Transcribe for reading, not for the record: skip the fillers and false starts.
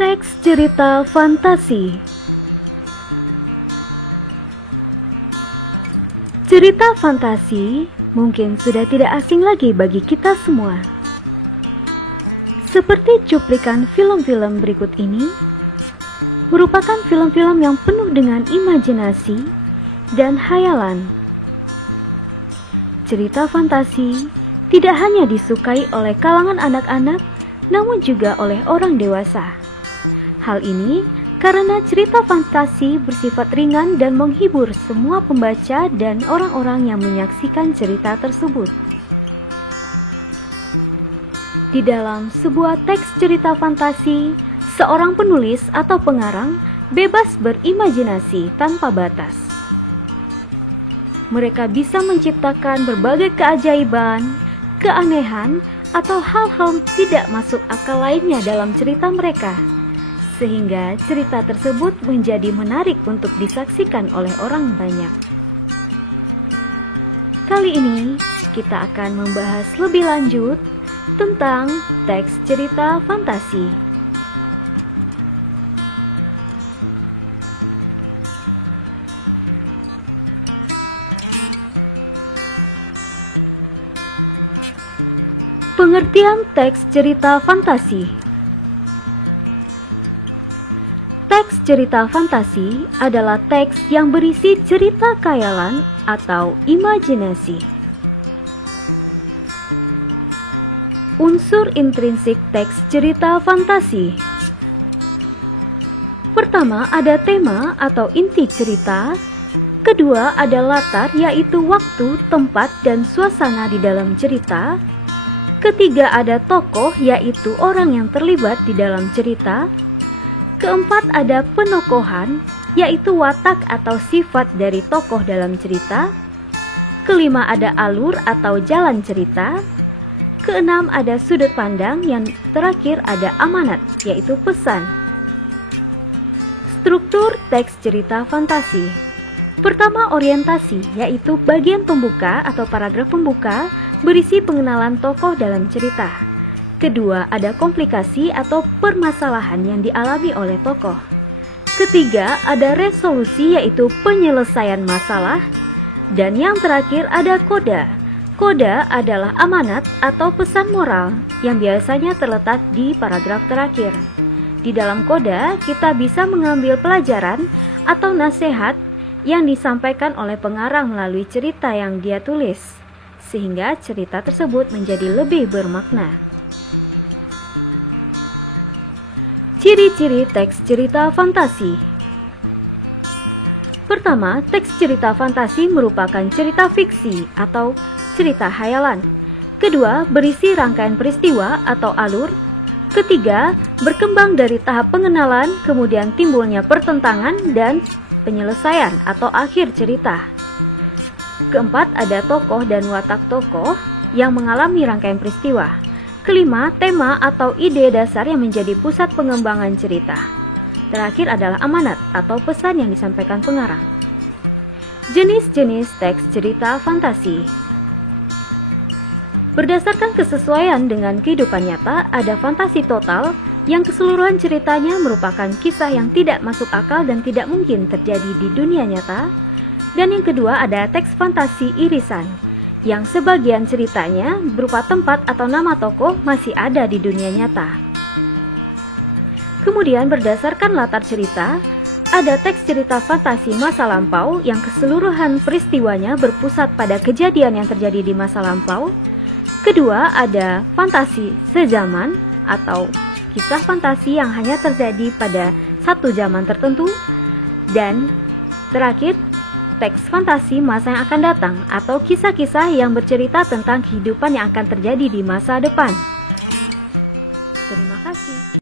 Teks cerita fantasi. Cerita fantasi mungkin sudah tidak asing lagi bagi kita semua. Seperti cuplikan film-film berikut ini, merupakan film-film yang penuh dengan imajinasi dan hayalan. Cerita fantasi tidak hanya disukai oleh kalangan anak-anak, namun juga oleh orang dewasa. Hal ini karena cerita fantasi bersifat ringan dan menghibur semua pembaca dan orang-orang yang menyaksikan cerita tersebut. Di dalam sebuah teks cerita fantasi, seorang penulis atau pengarang bebas berimajinasi tanpa batas. Mereka bisa menciptakan berbagai keajaiban, keanehan, atau hal-hal tidak masuk akal lainnya dalam cerita mereka, sehingga cerita tersebut menjadi menarik untuk disaksikan oleh orang banyak. Kali ini kita akan membahas lebih lanjut tentang teks cerita fantasi. Pengertian teks cerita fantasi. Teks cerita fantasi adalah teks yang berisi cerita khayalan atau imajinasi. Unsur intrinsik teks cerita fantasi. Pertama, ada tema atau inti cerita. Kedua, ada latar, yaitu waktu, tempat, dan suasana di dalam cerita. Ketiga, ada tokoh, yaitu orang yang terlibat di dalam cerita. Keempat, ada penokohan, yaitu watak atau sifat dari tokoh dalam cerita. Kelima, ada alur atau jalan cerita. Keenam, ada sudut pandang. Yang terakhir, ada amanat, yaitu pesan. Struktur teks cerita fantasi. Pertama, orientasi, yaitu bagian pembuka atau paragraf pembuka berisi pengenalan tokoh dalam cerita. Kedua, ada komplikasi atau permasalahan yang dialami oleh tokoh. Ketiga, ada resolusi, yaitu penyelesaian masalah. Dan yang terakhir, ada koda. Koda adalah amanat atau pesan moral yang biasanya terletak di paragraf terakhir. Di dalam koda, kita bisa mengambil pelajaran atau nasihat yang disampaikan oleh pengarang melalui cerita yang dia tulis, sehingga cerita tersebut menjadi lebih bermakna. Ciri-ciri teks cerita fantasi. Pertama, teks cerita fantasi merupakan cerita fiksi atau cerita hayalan. Kedua, berisi rangkaian peristiwa atau alur. Ketiga, berkembang dari tahap pengenalan, kemudian timbulnya pertentangan dan penyelesaian atau akhir cerita. Keempat, ada tokoh dan watak tokoh yang mengalami rangkaian peristiwa. Kelima, tema atau ide dasar yang menjadi pusat pengembangan cerita. Terakhir adalah amanat atau pesan yang disampaikan pengarang. Jenis-jenis teks cerita fantasi. Berdasarkan kesesuaian dengan kehidupan nyata, ada fantasi total yang keseluruhan ceritanya merupakan kisah yang tidak masuk akal dan tidak mungkin terjadi di dunia nyata. Dan yang kedua, ada teks fantasi irisan, yang sebagian ceritanya berupa tempat atau nama tokoh masih ada di dunia nyata. Kemudian berdasarkan latar cerita, ada teks cerita fantasi masa lampau yang keseluruhan peristiwanya berpusat pada kejadian yang terjadi di masa lampau. Kedua, ada fantasi sezaman atau kisah fantasi yang hanya terjadi pada satu zaman tertentu. Dan terakhir, teks fantasi masa yang akan datang atau kisah-kisah yang bercerita tentang kehidupan yang akan terjadi di masa depan. Terima kasih.